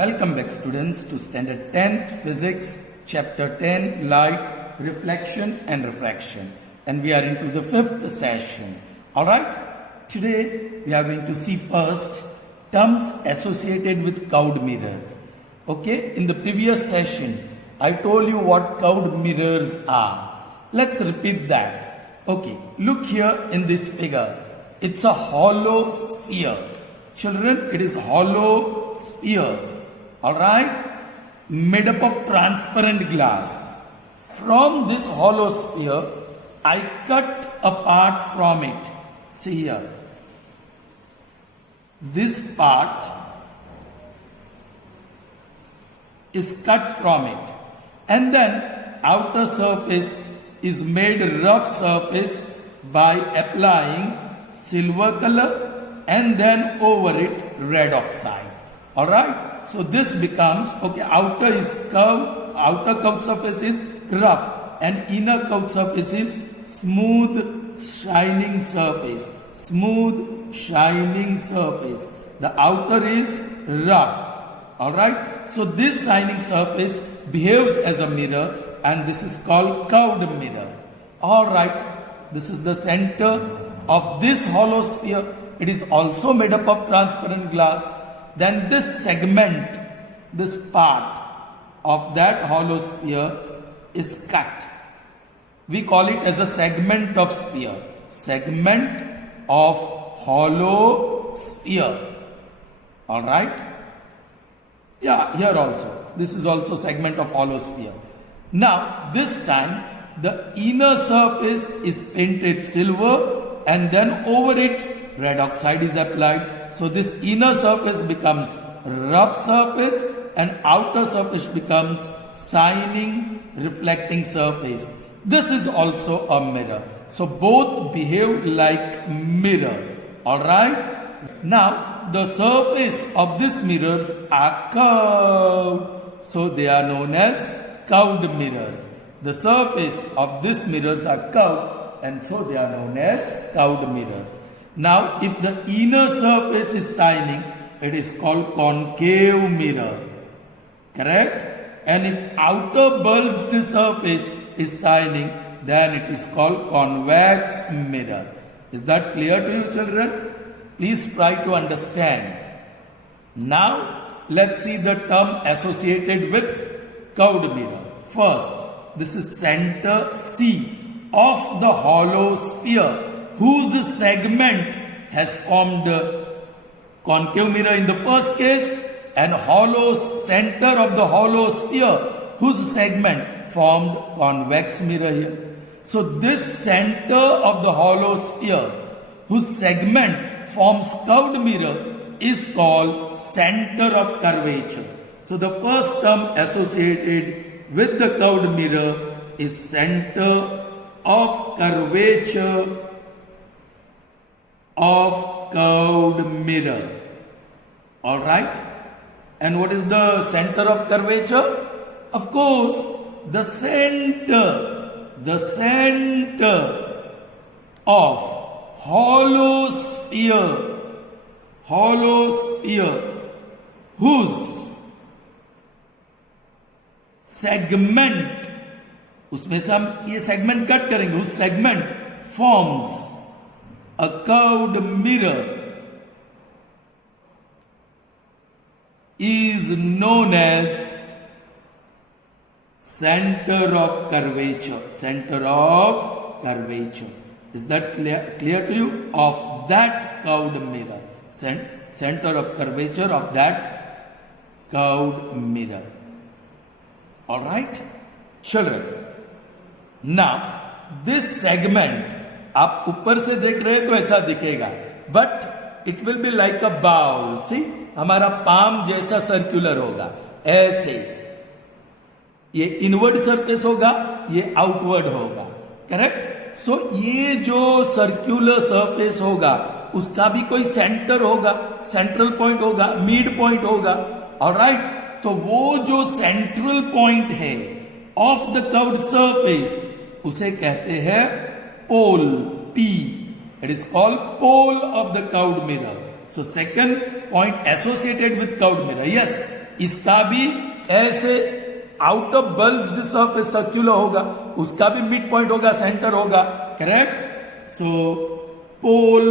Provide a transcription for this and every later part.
Welcome back students to standard 10th physics chapter 10 light, reflection and refraction, and we are into the 5th session. Alright, today we are going to see first terms associated with curved mirrors. Okay, in the previous session I told you what curved mirrors are. Let's repeat that. Okay, look here in this figure. It's a hollow sphere. Children, it is hollow sphere. Alright, made up of transparent glass. From this hollow sphere, I cut a part from it. See here. This part is cut from it. And then outer surface is made rough surface by applying silver color and then over it red oxide. Alright. So this becomes, okay, outer curved surface is rough and inner curved surface is smooth shining surface. Smooth shining surface. The outer is rough. Alright. So this shining surface behaves as a mirror and this is called curved mirror. Alright. This is the center of this hollow sphere. It is also made up of transparent glass. Then this segment, this part of that hollow sphere is cut. We call it as a segment of sphere. Segment of hollow sphere. Alright? Yeah, here also. This is also segment of hollow sphere. Now, this time, the inner surface is painted silver and then over it red oxide is applied. So this inner surface becomes rough surface and outer surface becomes shining, reflecting surface. This is also a mirror. So both behave like mirror. Alright. Now the surface of these mirrors are curved. So they are known as curved mirrors. The surface of these mirrors are curved and so they are known as curved mirrors. Now, if the inner surface is shining, it is called concave mirror. Correct? And if outer bulged surface is shining, then it is called convex mirror. Is that clear to you, children? Please try to understand. Now, let's see the term associated with curved mirror. First, this is center C of the hollow sphere, whose segment has formed concave mirror in the first case and hollow center of the hollow sphere whose segment formed convex mirror here. So this center of the hollow sphere whose segment forms curved mirror is called center of curvature. So the first term associated with the curved mirror is center of curvature of curved mirror. Alright? And what is the center of curvature? Of course, the center of hollow sphere whose segment, उसमें से हम ये segment cut करेंगे, whose segment forms a curved mirror is known as center of curvature. Center of curvature. Is that clear to you? Of that curved mirror. Center of curvature of that curved mirror. Alright? Children. Now, this segment आप ऊपर से देख रहे हैं तो ऐसा दिखेगा, but it will be like a bowl. See, हमारा पाम जैसा सर्कुलर होगा. ऐसे ये इनवर्ड सरफेस होगा, ये आउटवर्ड होगा. करेक्ट? सो ये जो सर्कुलर सरफेस होगा उसका भी कोई सेंटर होगा, सेंट्रल पॉइंट होगा, मिड पॉइंट होगा. ऑलराइट. तो वो जो सेंट्रल पॉइंट है ऑफ द कर्व्ड सरफेस उसे कहते हैं pole, P. It is called pole of the curved mirror. So second point associated with curved mirror. Yes, इसका भी ऐसे out of bulged surface circular होगा, उसका भी मिड पॉइंट होगा, सेंटर होगा, correct. So pole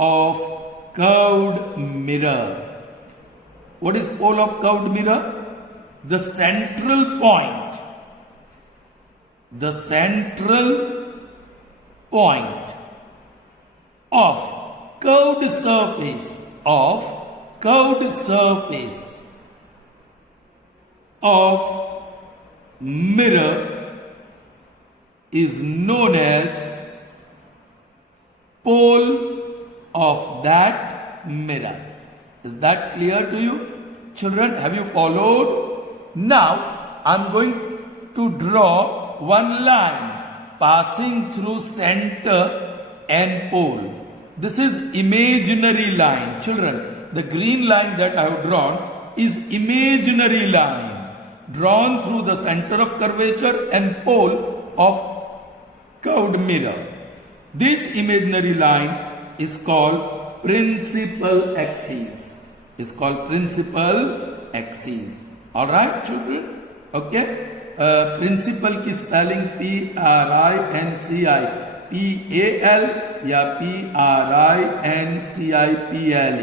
of curved mirror. What is pole of curved mirror? The central point, the central point of curved surface of mirror is known as pole of that mirror. Is that clear to you, children? Have you followed? Now I'm going to draw one line passing through center and pole. This is imaginary line, children. The green line that I have drawn is imaginary line drawn through the center of curvature and pole of curved mirror. This imaginary line is called principal axis. Is called principal axis. All right, children? Okay. Principal की spelling PRINCI PAL या PRINCIPLE.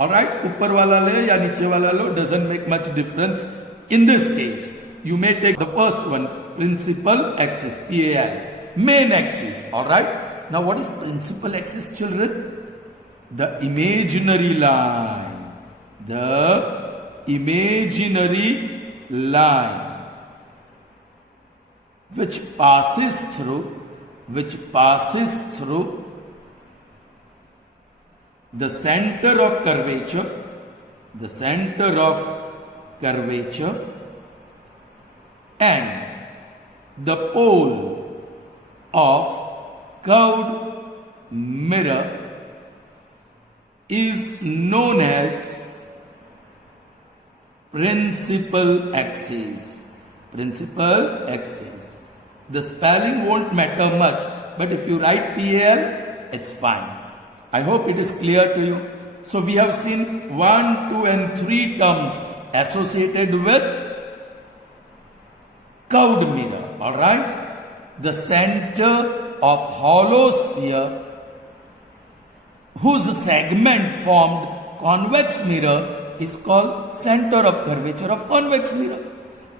Alright, ऊपर वाला ले या नीचे वाला लो, doesn't make much difference. In this case you may take the first one, principal axis, PAL, main axis. Alright, now what is principal axis, children? The imaginary line, which passes through the center of curvature and the pole of curved mirror is known as principal axis. The spelling won't matter much, but if you write PAL, it's fine. I hope it is clear to you. So we have seen 1, 2 and 3 terms associated with curved mirror. Alright? The center of hollow sphere whose segment formed convex mirror is called center of curvature of convex mirror.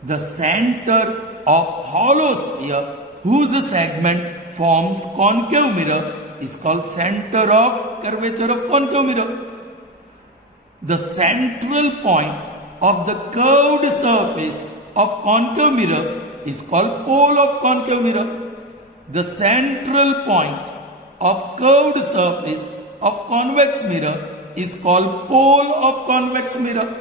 The center of hollow sphere whose segment forms concave mirror is called center of curvature of concave mirror. The central point of the curved surface of concave mirror is called pole of concave mirror. The central point of curved surface of convex mirror is called pole of convex mirror.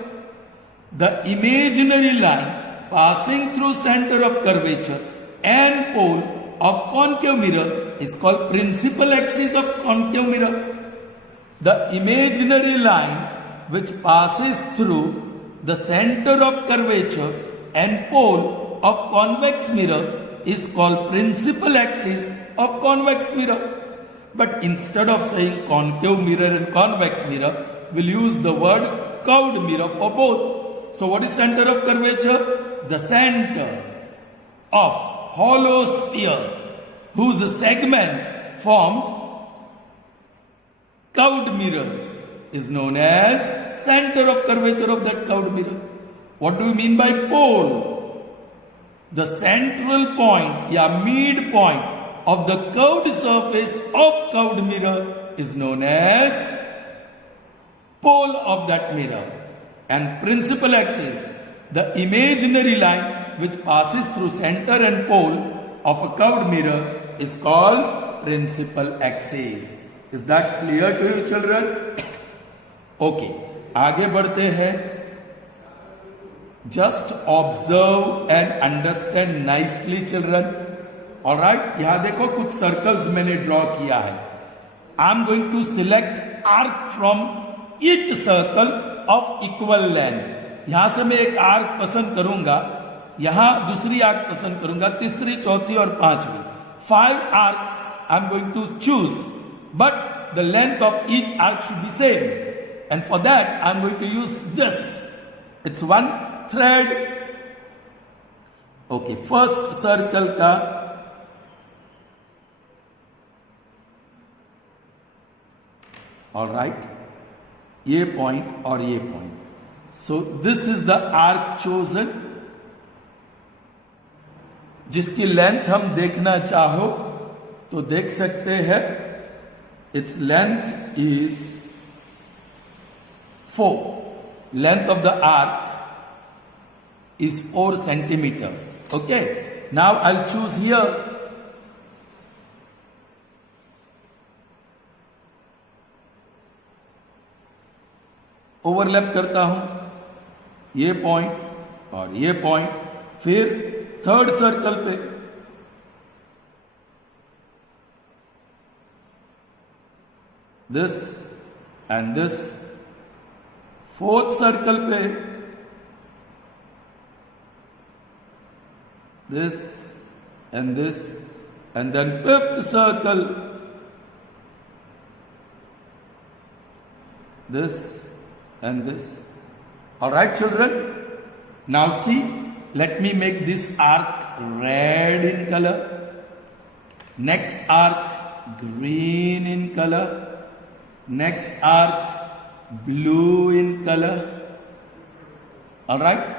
The imaginary line passing through center of curvature and pole of concave mirror is called principal axis of concave mirror. The imaginary line which passes through the center of curvature and pole of convex mirror is called principal axis of convex mirror. But instead of saying concave mirror and convex mirror, we'll use the word curved mirror for both. So what is center of curvature? The center of hollow sphere whose segments form curved mirrors is known as center of curvature of that curved mirror. What do we mean by pole? The central point, midpoint of the curved surface of curved mirror is known as pole of that mirror. And principal axis, the imaginary line which passes through center and pole of a curved mirror, is called principal axis. Is that clear to you, children? Okay, आगे बढ़ते हैं. Just observe and understand nicely, children. Alright, यहाँ देखो कुछ circles मैंने draw किया है. I am going to select arc from each circle of equal length. यहां से मैं एक आर्क पसंद करूंगा, यहां दूसरी आर्क पसंद करूंगा, तीसरी, चौथी और पांचवी. 5 arcs I am going to choose, but the length of each arc should be same. And for that I am going to use this. It's one thread. Okay, first circle का all right, ये point और ये point. So this is the arc chosen, जिसकी length हम देखना चाहो तो देख सकते हैं. Its length is 4. Length of the arc is 4 centimeter. Okay. Now I'll choose here. Overlap करता हूं ये पॉइंट और ये पॉइंट. फिर थर्ड सर्कल पे this and this. Fourth circle पे this and this, and then fifth circle this and this. All right, children, now see, let me make this arc red in color, next arc green in color, next arc blue in color. All right,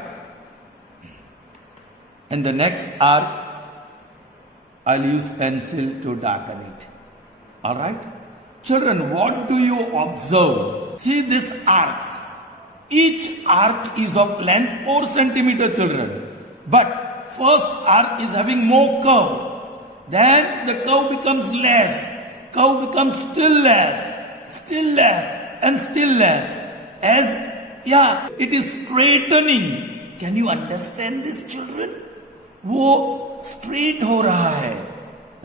and the next arc I'll use pencil to darken it. All right, children, what do you observe? See these arcs. Each arc is of length 4 centimeter, children, but first arc is having more curve. Then the curve becomes less, curve becomes still less, and still less. As it is straightening. Can you understand this, children? वो straight हो रहा है,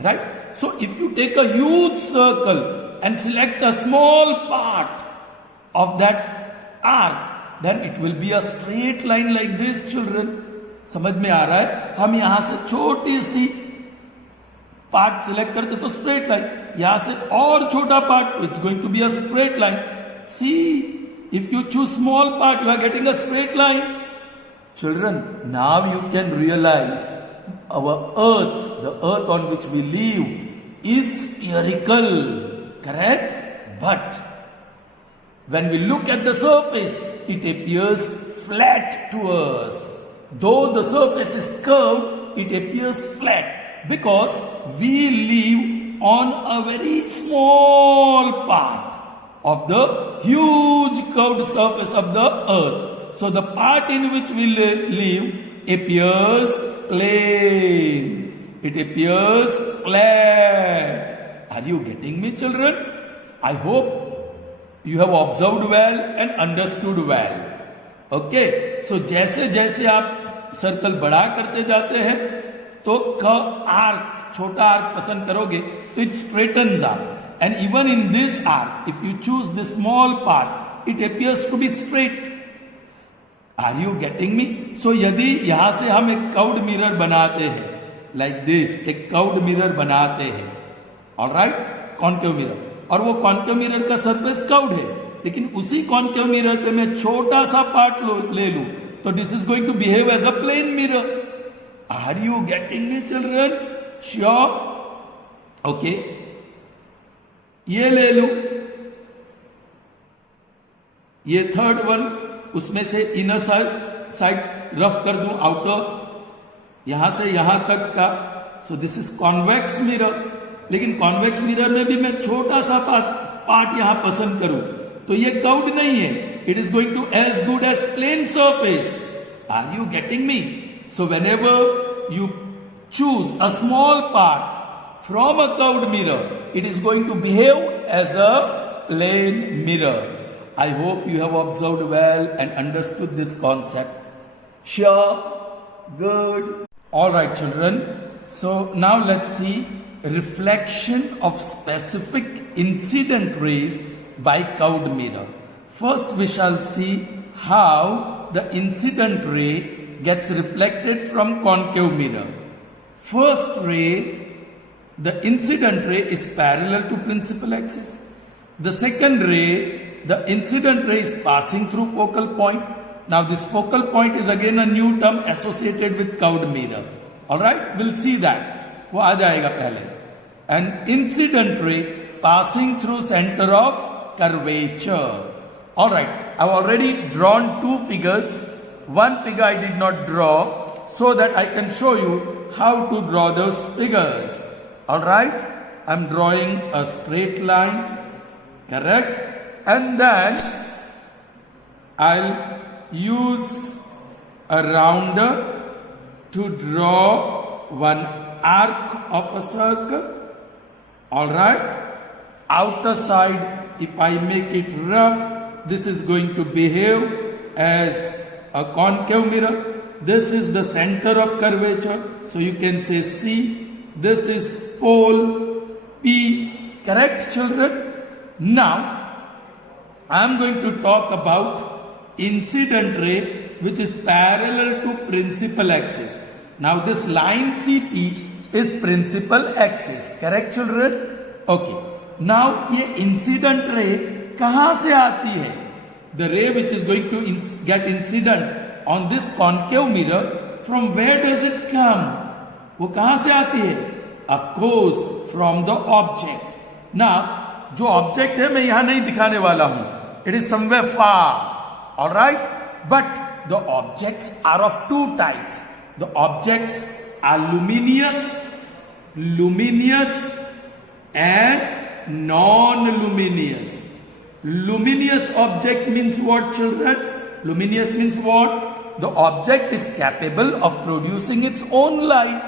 right? So if you take a huge circle and select a small part of that arc, then it will be a straight line like this, children. समझ में आ रहा है? हम यहां से छोटी सी पार्ट सिलेक्ट करते तो स्ट्रेट लाइन, यहां से और छोटा part, it's going to be a straight line. See, if you choose small part, you are getting a straight line. Children, now you can realize our earth, the earth on which we live, is spherical, correct? But when we look at the surface, it appears flat to us. Though the surface is curved, it appears flat because we live on a very small part of the huge curved surface of the earth. So the part in which we live appears plain. It appears flat. Are you getting me, children? I hope you have observed well and understood well. Okay. So जैसे जैसे आप circle बड़ा करते जाते हैं तो arc, छोटा arc पसंद करोगे तो it straightens up. And even in this arc, if you choose the small part, it appears to be straight. Are you getting me? So यदि यहां से हम एक कर्व्ड मिरर बनाते हैं, like this, एक कर्व्ड मिरर बनाते हैं, alright, कॉन्केव मिरर, और वो कॉन्केव मिरर का सरफेस कर्व्ड है, लेकिन उसी कॉन्केव मिरर पे मैं छोटा सा पार्ट ले लूं तो this is going to behave as a plane mirror. Are you getting me, children? Sure? Okay, ये ले लूं, ये थर्ड वन, उसमें से इनर साइड रफ कर दूं, आउटर यहां से यहां तक का. सो दिस इज कॉन्वेक्स मिरर. लेकिन कॉन्वेक्स मिरर में भी मैं छोटा सा पार्ट यहां पसंद करूं तो ये कर्व्ड नहीं है. It is going to as good as plane surface. Are you getting me? So whenever you choose a small part from a curved mirror, it is going to behave as a plain mirror. I hope you have observed well and understood this concept. Sure? Good. Alright, children. So now let's see reflection of specific incident rays by curved mirror. First we shall see how the incident ray gets reflected from concave mirror. First ray, the incident ray is parallel to principal axis. The second ray, the incident ray is passing through focal point. Now this focal point is again a new term associated with curved mirror. Alright, we'll see that. वो आ जाएगा पहले. An incident ray passing through center of curvature. Alright, I've already drawn two figures. One figure I did not draw so that I can show you how to draw those figures. Alright, I'm drawing a straight line, correct? And then I'll use a rounder to draw one arc of a circle. Alright, outer side, if I make it rough, this is going to behave as a concave mirror. This is the center of curvature, so you can say C. This is pole P, correct children? Now, I am going to talk about incident ray which is parallel to principal axis. Now this line CP is principal axis, correct children? Okay. Now ये incident ray कहाँ से आती है? The ray which is going to get incident on this concave mirror, from where does it come? वो कहाँ से आती है? Of course, from the object. Now, जो object है मैं यहाँ नहीं दिखाने वाला हूँ. It is somewhere far. Alright? But the objects are of two types. The objects are luminous and non-luminous. Luminous object means what, children? Luminous means what? The object is capable of producing its own light.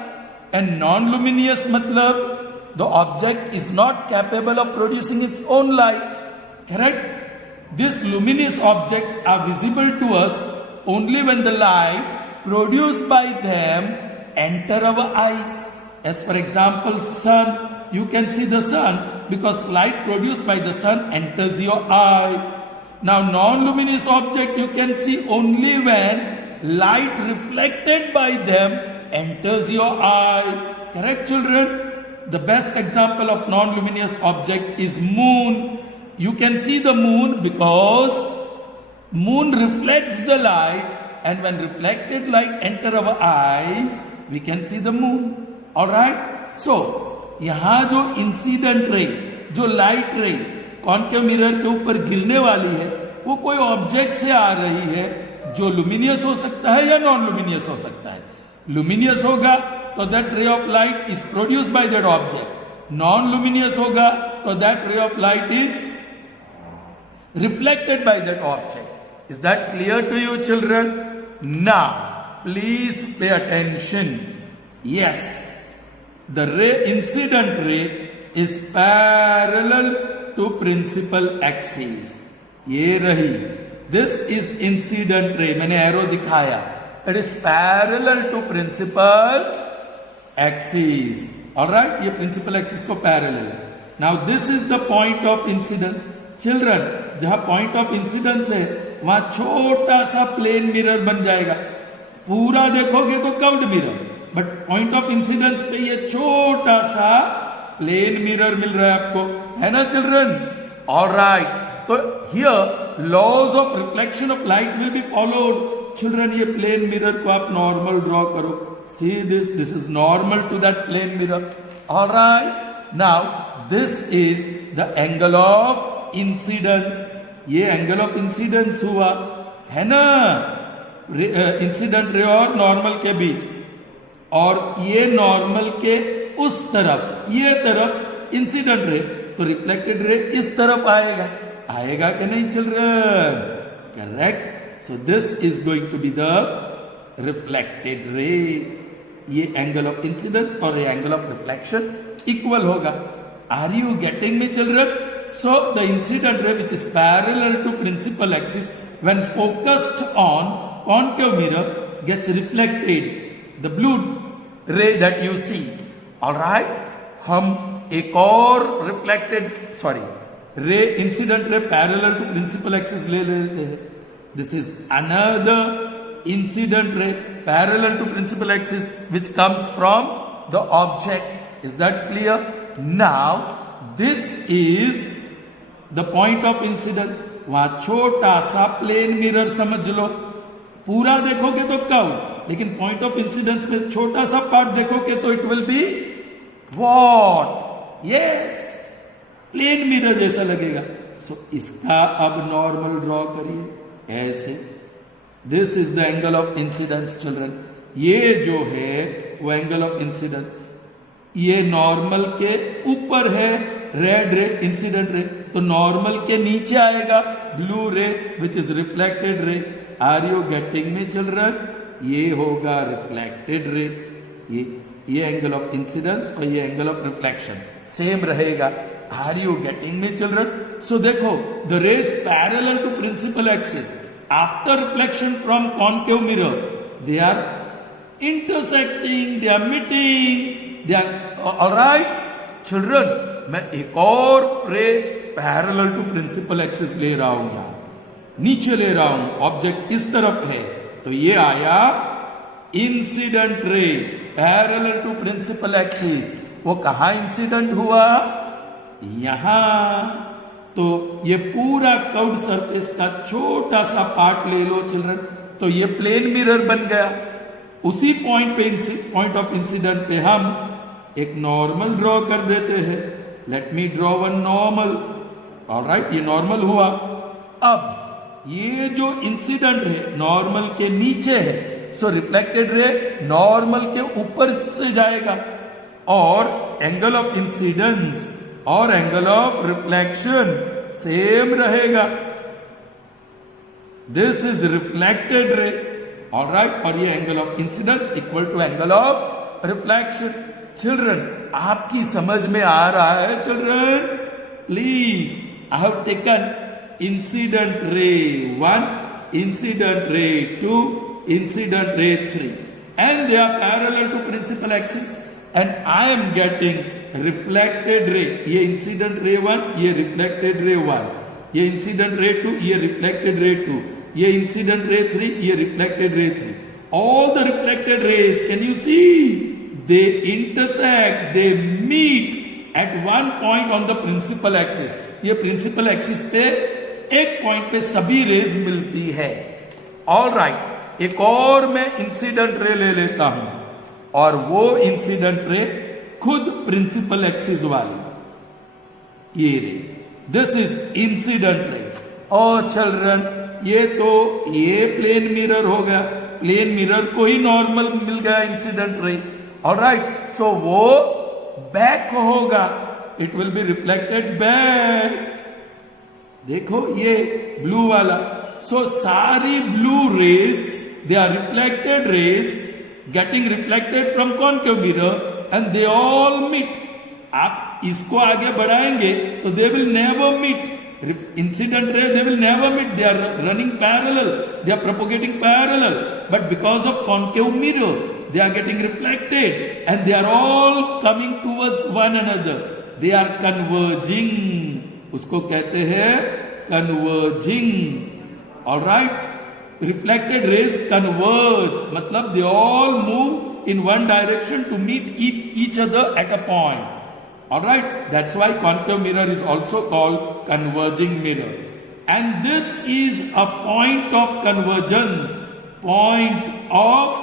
And non-luminous matlab, the object is not capable of producing its own light. Correct? These luminous objects are visible to us only when the light produced by them enter our eyes. As for example, sun. You can see the sun because light produced by the sun enters your eye. Now, non-luminous object you can see only when light reflected by them enters your eye. Correct, children? The best example of non-luminous object is moon. You can see the moon because moon reflects the light, and when reflected light enter our eyes, we can see the moon. Alright? So, यहाँ जो incident ray, जो light रे concave mirror के ऊपर गिरने वाली है, वो कोई ऑब्जेक्ट से आ रही है जो लुमिनियस हो सकता है या नॉन लुमिनियस हो सकता है. लुमिनियस होगा तो that ray of light is produced by that object. Non luminous होगा तो that ray of light is reflected by that object. Is that clear to you, children? Now, please pay attention. Yes, the incident ray is parallel to principal axis. ये रही. This is incident ray. मैंने arrow दिखाया. It is parallel to principal axis. Alright, ये principal axis को parallel है. Now this is the point of incidence. Children, जहां point of incidence है वहां छोटा सा प्लेन मिरर बन जाएगा. पूरा देखोगे तो curved mirror, but point of incidence पे ये छोटा सा प्लेन मिरर मिल रहा है आपको, है ना चिल्ड्रन? ऑलराइट, तो here laws of reflection of light will be followed. Children, ये प्लेन मिरर को आप नॉर्मल ड्रॉ करो. See this is normal to that plane mirror. Alright, now this is the angle of incidence. ये angle of incidence हुआ है ना incident ray और normal के बीच, और ये नॉर्मल के उस तरफ, ये तरफ इंसिडेंट रे, तो रिफ्लेक्टेड रे इस तरफ आएगा. आएगा कि नहीं children? Correct. So this is going to be the reflected ray. ये एंगल ऑफ इंसिडेंस और ये एंगल ऑफ रिफ्लेक्शन इक्वल होगा. Are you getting me children? So the incident ray which is parallel to principal axis when focused on concave mirror gets reflected. The blue ray that you see. Alright, हम एक और reflected ray incident ray parallel to principal axis ले लेते हैं. This is another incident ray parallel to principal axis which comes from the object. Is that clear? Now this is the point of incidence. वहां छोटा सा plane mirror समझ लो. पूरा देखोगे तो कर्व, लेकिन पॉइंट ऑफ इंसिडेंस में छोटा सा पार्ट देखोगे तो it will be what? Yes, plane mirror जैसा लगेगा। सो इसका अब नॉर्मल ड्रॉ करिए ऐसे। This is the angle of incidence children. ये जो है वो एंगल ऑफ इंसिडेंस, ये नॉर्मल के ऊपर है रेड रे, इंसिडेंट रे, तो नॉर्मल के नीचे आएगा blue ray which is reflected ray. Are you getting me children? ये होगा रिफ्लेक्टेड रे, ये एंगल ऑफ इंसिडेंस और ये एंगल ऑफ रिफ्लेक्शन सेम रहेगा। Are you getting me children? So देखो, the rays parallel to principal axis after reflection from concave mirror, they are intersecting, they are meeting, they are alright children. मैं एक और ray parallel to principal axis ले रहा हूं, यहां नीचे ले रहा हूं, ऑब्जेक्ट इस तरफ है, तो ये आया incident ray parallel to principal axis. वो कहां इंसिडेंट हुआ? यहां। तो ये पूरा कर्व्ड सरफेस का छोटा सा पार्ट ले लो चिल्ड्रन, तो ये प्लेन मिरर बन गया। उसी पॉइंट पे, पॉइंट ऑफ इंसिडेंट पे हम एक नॉर्मल ड्रॉ कर देते हैं। Let me draw one normal. Alright, ये नॉर्मल हुआ। अब ये जो इंसिडेंट है नॉर्मल के नीचे है, सो रिफ्लेक्टेड रे नॉर्मल के ऊपर से जाएगा, और एंगल ऑफ इंसिडेंस और एंगल ऑफ रिफ्लेक्शन सेम रहेगा। This is reflected ray, alright, और ये angle of incidence equal to angle of reflection. Children, आपकी समझ में आ रहा है children? Please, I have taken incident ray 1, incident ray 2, incident ray 3, and they are parallel to principal axis, and I am getting reflected ray. ये incident ray 1, ये reflected ray 1, ये incident रे 2, ये रिफ्लेक्टेड रे 2, ये incident ray 3, ये reflected ray 3. All the reflected rays, can you see? They intersect, they meet at one point on the principal axis. ये principal axis पे एक point पे सभी रेज मिलती है। ऑल राइट, एक और मैं इंसिडेंट रे ले लेता हूं, और वो इंसिडेंट रे खुद प्रिंसिपल एक्सिस वाली ये रे, दिस इज इंसिडेंट रे। और चिल्ड्रन, ये तो ये प्लेन मिरर हो गया, प्लेन मिरर को ही नॉर्मल मिल गया इंसिडेंट रे। ऑलराइट, सो वो बैक होगा, it will be reflected back. देखो ये ब्लू वाला, सो सारी blue rays, they are reflected rays getting reflected from concave mirror, and they all meet. आप इसको आगे बढ़ाएंगे तो they will never meet. Incident ray, they will never meet. They are running parallel, they are propagating parallel, but because of concave mirror they are getting reflected, and they are all coming towards one another. They are converging, उसको कहते हैं converging. all right, reflected rays converge, मतलब they all move in one direction to meet each other at a point. Alright, that's why concave mirror is also called converging mirror. And this is a point of convergence. Point of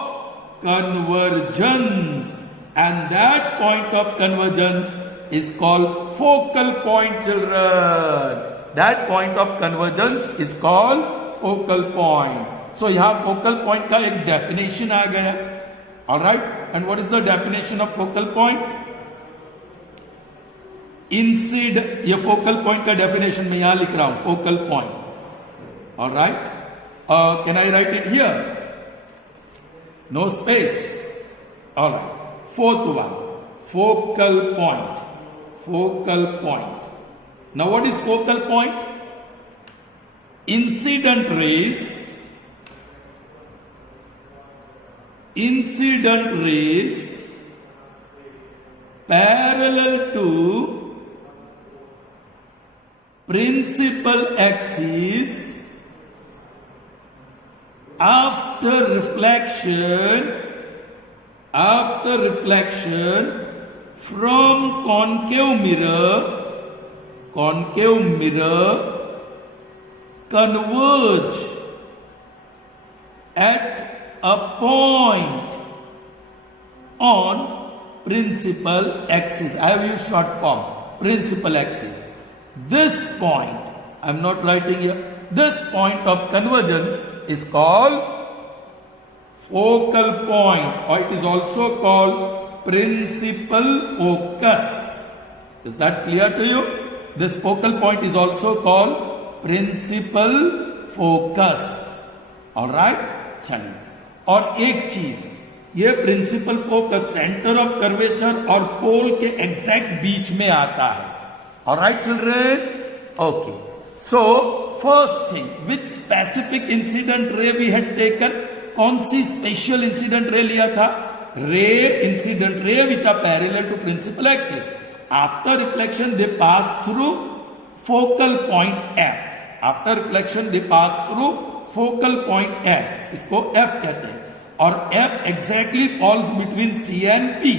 convergence. And that point of convergence is called focal point, children. That point of convergence is called focal point. So यहाँ focal point का एक definition आ गया. Alright, and what is the definition of focal point? ये focal point का definition मैं यहां लिख रहा हूं, focal point. Alright, can I write it here? No space. Alright, fourth one, focal point. Focal point. Now what is focal point? Incident rays, parallel to principal axis after reflection from concave mirror converge at a point on principal axis. I have used short form, principal axis. This point, I am not writing here, this point of convergence is called focal point, or it is also called principal focus. Is that clear to you? This focal point is also called principal focus. Alright, चलिए. और एक चीज, ये principal focus centre of curvature और pole के exact बीच में आता है. Alright, children? Okay. So, first thing, which specific incident ray we had taken? कौन सी स्पेशल इंसिडेंट रे लिया था? Ray incident ray which are parallel to principal axis. After reflection they pass through focal point F. After reflection they pass through focal point F. इसको F कहते हैं. और F exactly falls between C and P.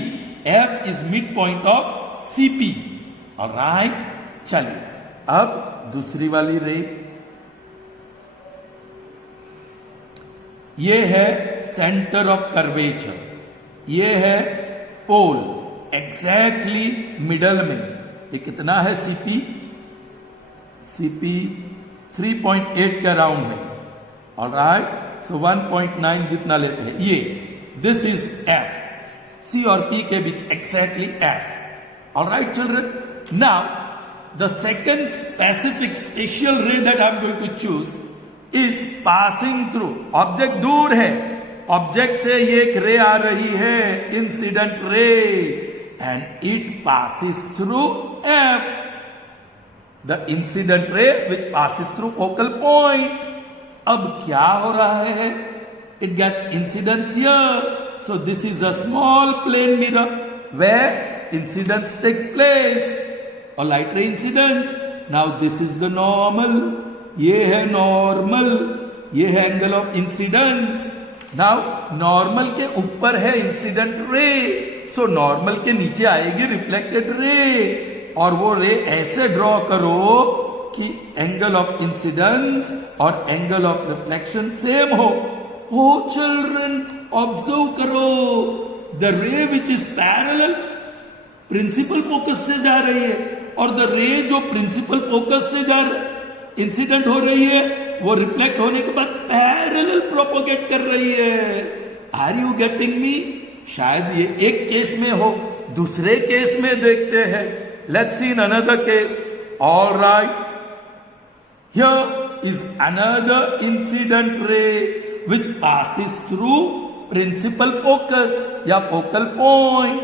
F is mid point of CP. Alright, चलिए अब दूसरी वाली रे. ये है सेंटर ऑफ कर्वेचर, ये है पोल एग्जैक्टली मिडल में. ये कितना है? सीपी 3.8 के अराउंड है. ऑलराइट, सो 1.9 जितना लेते हैं ये. This is F. सी और पी के बीच exactly F. Alright children, now the second specific special ray that I am going to choose is passing through. Object दूर है, ऑब्जेक्ट से ये एक रे आ रही है, incident ray, and it passes through F. The incident ray which passes through focal point. अब क्या हो रहा है? It gets incidence here. So this is a small plane mirror where incidence takes place, और light ray incidence. Now this is the normal. ये है normal, ये है angle of incidence. Now normal के ऊपर है इंसिडेंट रे, सो नॉर्मल के नीचे आएगी रिफ्लेक्टेड रे, और वो रे ऐसे ड्रॉ करो कि एंगल ऑफ इंसिडेंस और एंगल ऑफ रिफ्लेक्शन सेम हो. हो चिल्ड्रन, ऑब्जर्व करो, the ray which is parallel principal focus से जा रही है, और द रे जो प्रिंसिपल फोकस से जा इंसिडेंट हो रही है, वो रिफ्लेक्ट होने के बाद पैरेलल प्रोपोगेट कर रही है. Are you getting me? शायद ये एक केस में हो, दूसरे केस में देखते हैं. Let's see in another case. Alright, here is another incident ray which passes through principal focus या फोकल पॉइंट.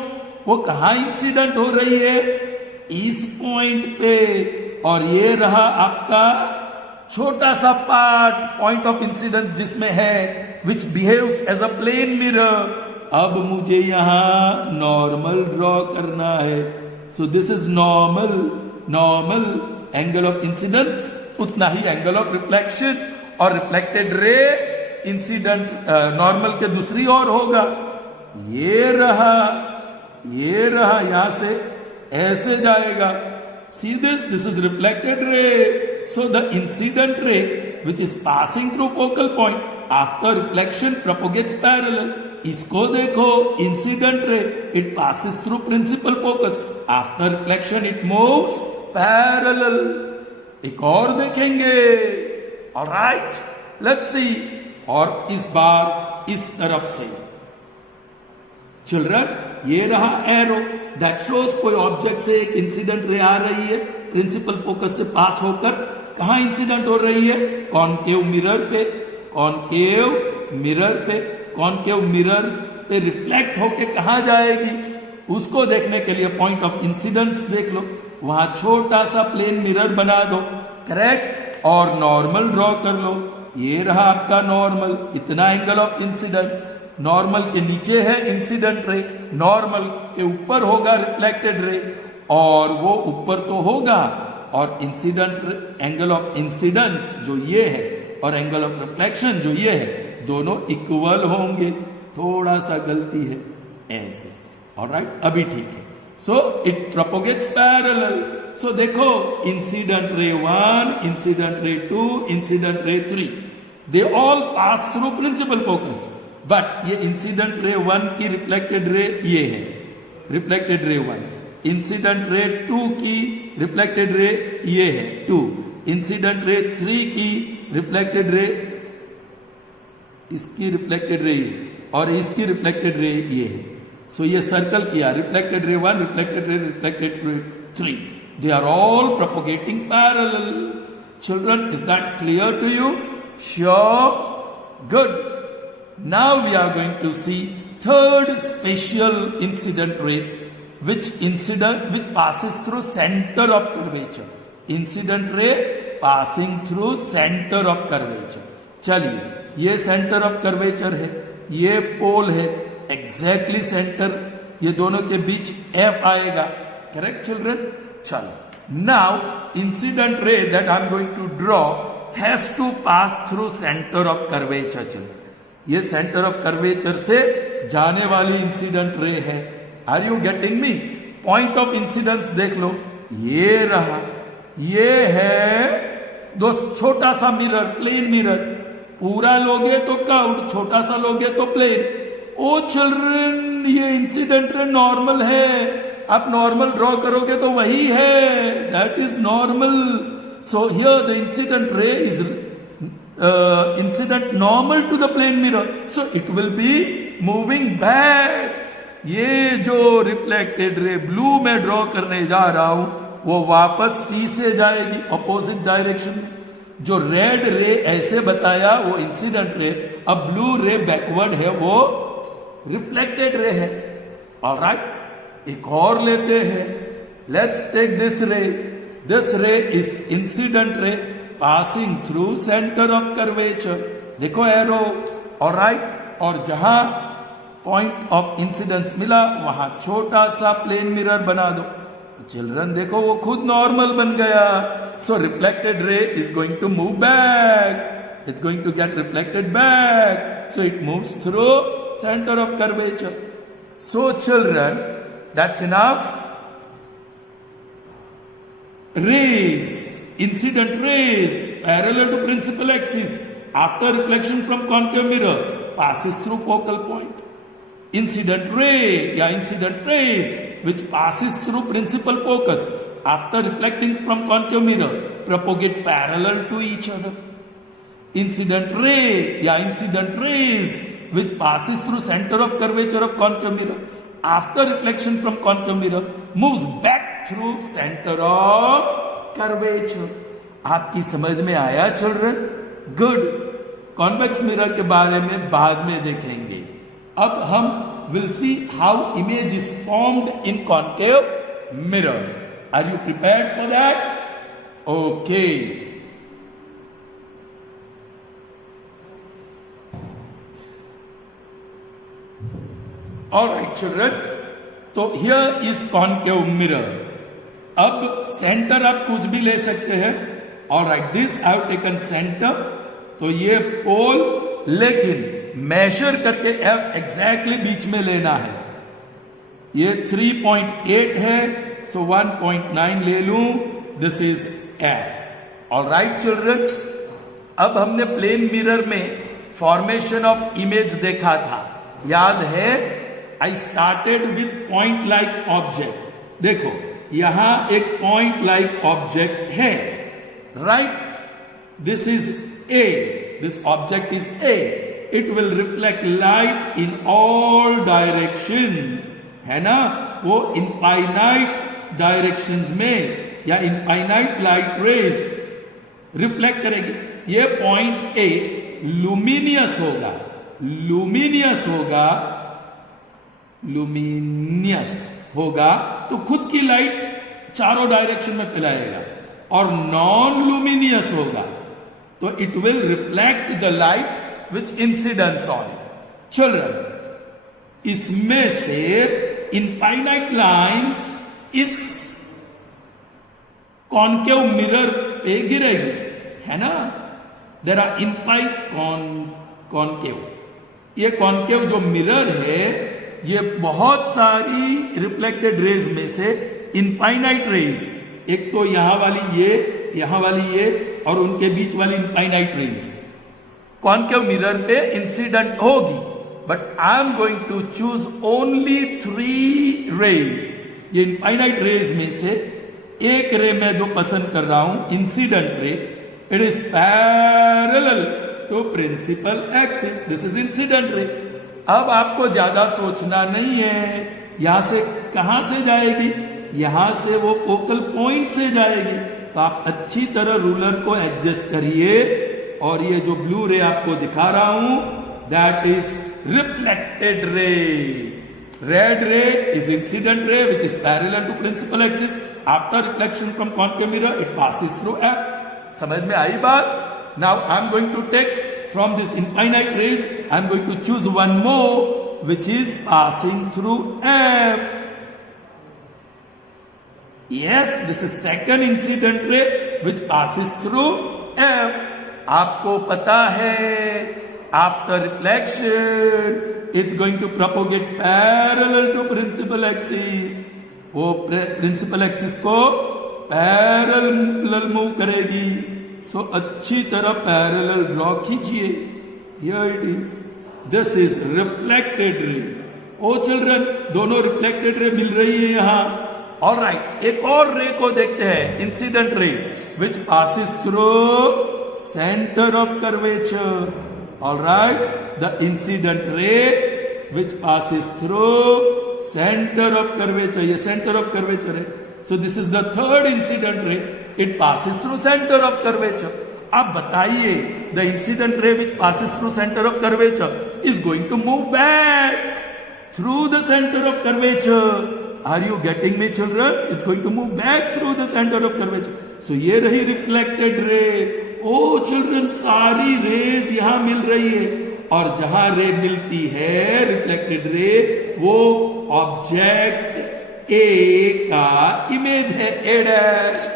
वो कहां इंसिडेंट हो रही है? इस पॉइंट पे. और ये रहा आपका छोटा सा पार्ट, पॉइंट ऑफ इंसिडेंस जिसमें है, which behaves as a plane mirror. अब मुझे यहां नॉर्मल ड्रॉ करना है. So this is normal. Normal angle of incidence उतना ही एंगल ऑफ रिफ्लेक्शन, और रिफ्लेक्टेड रे इंसिडेंट नॉर्मल के दूसरी ओर होगा. ये रहा, ये रहा, यहां से ऐसे जाएगा. See this? This is reflected ray. So the incident ray, which is passing through focal point, after reflection propagates parallel. इसको देखो, incident ray, it passes through principal focus. After reflection, it moves parallel. एक और देखेंगे. Alright, let's see. और इस बार इस तरफ से. चिल्ड्रन, ये रहा एरो दैट शोज कोई ऑब्जेक्ट से एक इंसिडेंट रे आ रही है, प्रिंसिपल फोकस से पास होकर कहां इंसिडेंट हो रही है? कॉनकेव मिरर पे. कॉनकेव मिरर पे. कॉनकेव मिरर पे रिफ्लेक्ट होके कहां जाएगी? उसको देखने के लिए पॉइंट ऑफ इंसिडेंस देख लो, वहां छोटा सा प्लेन मिरर बना दो. करेक्ट. और नॉर्मल ड्रॉ कर लो. ये रहा आपका नॉर्मल, इतना एंगल ऑफ इंसिडेंस. नॉर्मल के नीचे है इंसिडेंट रे, नॉर्मल के ऊपर होगा रिफ्लेक्टेड रे, और वो ऊपर तो होगा, और इंसिडेंट एंगल ऑफ इंसिडेंस जो ये है और एंगल ऑफ रिफ्लेक्शन जो ये है, दोनों इक्वल होंगे. थोड़ा सा गलती है ऐसे. ऑलराइट, अभी ठीक है. So it propagates parallel. So देखो, incident ray 1, incident ray 2, incident ray 3. They all pass through principal focus, but ये इंसिडेंट रे 1 की रिफ्लेक्टेड रे ये है, रिफ्लेक्टेड रे 1, इंसिडेंट रे 2 की रिफ्लेक्टेड रे ये है 2, इंसिडेंट रे 3 की रिफ्लेक्टेड रे, इसकी रिफ्लेक्टेड रे ये और इसकी रिफ्लेक्टेड रे ये है। सो ये सर्कल किया, reflected ray 1, reflected ray 3, they are all propagating parallel. Children, is that clear to you? Sure? Good. Now we are going to see third special incident ray which passes through center of curvature. Incident ray passing through center of curvature. चलिए, ये centre of curvature है, ये पोल है, exactly centre, ये दोनों के बीच F आएगा, करेक्ट चिल्ड्रन? चलो, now incident ray that I am going to draw has to pass through centre of curvature. चलो, ये सेंटर ऑफ कर्वेचर से जाने वाली इंसिडेंट रे है। Are you getting me? Point of incidence देख लो, ये रहा, ये है दोस्त छोटा सा मिरर, प्लेन मिरर, पूरा लोगे तो कर्व्ड, छोटा सा लोगे तो प्लेन। ओ चिल्ड्रन, ये इंसिडेंट रे नॉर्मल है, आप नॉर्मल ड्रॉ करोगे तो वही है, that is normal. So here the incident ray is incident normal to the plane mirror, so it will be moving back. ये जो रिफ्लेक्टेड रे ब्लू में ड्रॉ करने जा रहा हूं वो वापस सी से जाएगी ऑपोजिट डायरेक्शन में। जो रेड रे ऐसे बताया वो इंसिडेंट रे, अब ब्लू रे बैकवर्ड है, वो रिफ्लेक्टेड रे है। ऑलराइट, एक और लेते हैं, लेट्स टेक दिस रे। दिस रे इज इंसिडेंट रे passing through centre of curvature, देखो एरो, ऑलराइट, और जहां पॉइंट ऑफ इंसिडेंस मिला वहां छोटा सा प्लेन मिरर बना दो। चिल्ड्रन देखो, वो खुद नॉर्मल बन गया। So reflected ray is going to move back, it's going to get reflected back, so it moves through center of curvature. So children, that's enough. Rays, incident rays parallel to principal axis after reflection from concave mirror passes through focal point. Incident ray या incident rays which passes through principal focus after reflecting from concave mirror propagate parallel to each other. Incident ray या incident rays which passes through center of curvature of concave mirror after reflection from concave mirror moves back through center of curvature. आपकी समझ में आया children? Good. Convex mirror के बारे में बाद में देखेंगे। अब हम will see how image is formed in concave mirror. Are you prepared for that? Okay. All right children, तो here is concave mirror. अब सेंटर आप कुछ भी ले सकते हैं। All right, this I have taken center, तो ये पोल, लेकिन मेजर करके F एग्जैक्टली बीच में लेना है। ये 3.8 है, सो 1.9 ले लूं, this is F। All right children, अब हमने प्लेन मिरर में फॉर्मेशन ऑफ इमेज देखा था, याद है? I started with point like object. देखो, यहां एक पॉइंट लाइक ऑब्जेक्ट है, right? This is A, this object is A, it will reflect light in all directions, है ना? वो इनफाइनाइट डायरेक्शंस में या इनफाइनाइट लाइट रेज रिफ्लेक्ट करेगी। ये पॉइंट A लुमिनियस होगा, लुमिनियस होगा, लुमिनियस होगा तो खुद की लाइट चारों डायरेक्शन में फैलाएगा, और नॉन लुमिनियस होगा तो it will reflect the light which incidence on it. Children, इसमें से इनफाइनाइट लाइंस इस कॉन्केव मिरर पे गिरेगी, है ना? देयर आर इनफाइट कॉन्केव, ये कॉन्केव जो मिरर है ये बहुत सारी रिफ्लेक्टेड रेज में से इनफाइनाइट रेज, एक तो यहां वाली ये, यहां वाली ये, और उनके बीच वाली इनफाइनाइट रेज, कॉन्केव मिरर पे इंसिडेंट होगी, but I am going to choose only 3 rays. ये इनफाइनाइट रेज में से एक रे मैं जो पसंद कर रहा हूं, incident ray, it is parallel to principal axis. This is incident ray. अब आपको ज्यादा सोचना नहीं है, यहां से कहां से जाएगी, यहां से वो फोकल पॉइंट से जाएगी। तो आप अच्छी तरह रूलर को एडजस्ट करिए, और ये जो ब्लू रे आपको दिखा रहा हूं, that is reflected ray. Red ray is incident ray which is parallel to principal axis. After reflection from concave mirror it passes through F. समझ में आई बात? Now I am going to take from this infinite rays, I am going to choose one more which is passing through F. Yes, this is second incident ray which passes through F. आपको पता है after reflection it's going to propagate parallel to principal axis. वो principal axis को parallel move करेगी। So अच्छी तरह parallel draw कीजिए। Here it is, this is reflected ray. Oh children, दोनों रिफ्लेक्टेड रे मिल रही है यहां। ऑलराइट, एक और रे को देखते हैं, incident ray which passes through centre of curvature. Alright, the incident ray which passes through centre of curvature. ये सेंटर ऑफ कर्वेचर है। So this is the third incident ray, it passes through centre of curvature. अब बताइए, the incident ray which passes through centre of curvature is going to move back through the centre of curvature. Are you getting me children? It's going to move back through the centre of curvature. So ये रही reflected ray. Oh children, सारी raise यहां मिल रही है, और जहां रे मिलती है रिफ्लेक्टेड रे, वो ऑब्जेक्ट ए का इमेज है, ए डैश।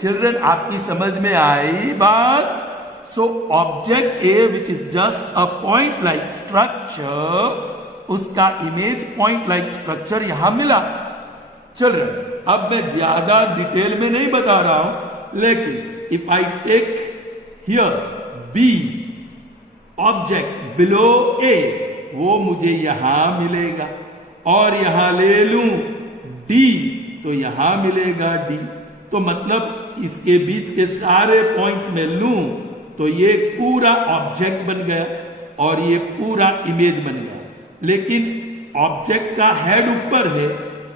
चिल्ड्रन, आपकी समझ में आई बात? So object A which is just a point like structure, उसका इमेज पॉइंट लाइक स्ट्रक्चर यहां मिला। चिल्ड्रन, अब मैं ज्यादा डिटेल में नहीं बता रहा हूं, लेकिन if I take here B object below A, वो मुझे यहां मिलेगा, और यहां ले लूं डी, तो यहां मिलेगा डी। तो मतलब इसके बीच के सारे पॉइंट्स में लूं तो ये पूरा ऑब्जेक्ट बन गया, और ये पूरा इमेज बन गया। लेकिन ऑब्जेक्ट का हेड ऊपर है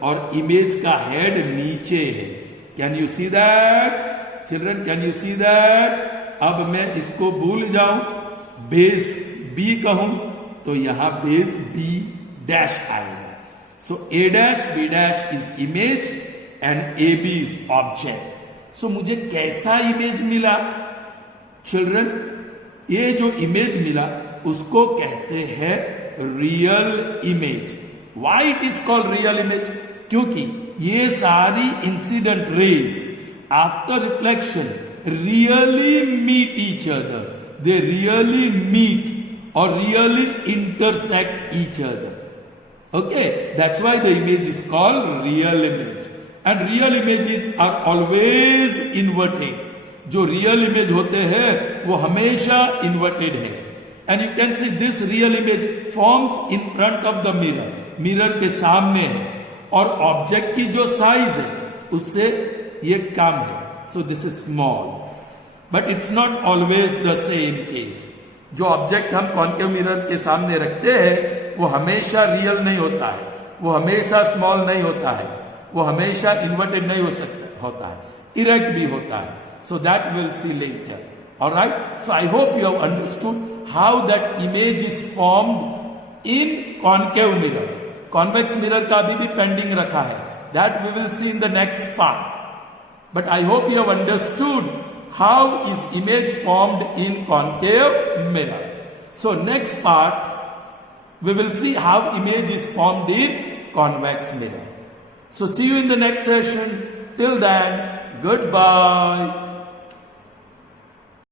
और इमेज का हेड नीचे है। Can you see that children? Can you see that? अब मैं इसको भूल जाऊं, बेस बी कहूं, तो यहां बेस बी डैश आएगा। So A dash B dash is image and AB is object. So मुझे कैसा इमेज मिला चिल्ड्रन? ये जो इमेज मिला उसको कहते हैं real image. Why it is called real image? क्योंकि ये सारी incident rays after reflection really meet each other, they really meet और really intersect each other. Okay, that's why the image is called real image. And real images are always inverted. जो real image होते हैं वो हमेशा inverted है। And you can see this real image forms in front of the mirror. Mirror के सामने है, और ऑब्जेक्ट की जो साइज है उससे ये कम है। So this is small. But it's not always the same case. जो ऑब्जेक्ट हम कॉन्केव मिरर के सामने रखते हैं वो हमेशा रियल नहीं होता है, वो हमेशा स्मॉल नहीं होता है, वो हमेशा इन्वर्टेड नहीं होता है, इरेक्ट भी होता है। So that will see later. Alright, so I hope you have understood how that image is formed in concave mirror. Convex mirror का अभी भी पेंडिंग रखा है, that we will see in the next part. But I hope you have understood how is image formed in concave mirror. So next part we will see how image is formed in convex mirror. So see you in the next session. Till then, goodbye.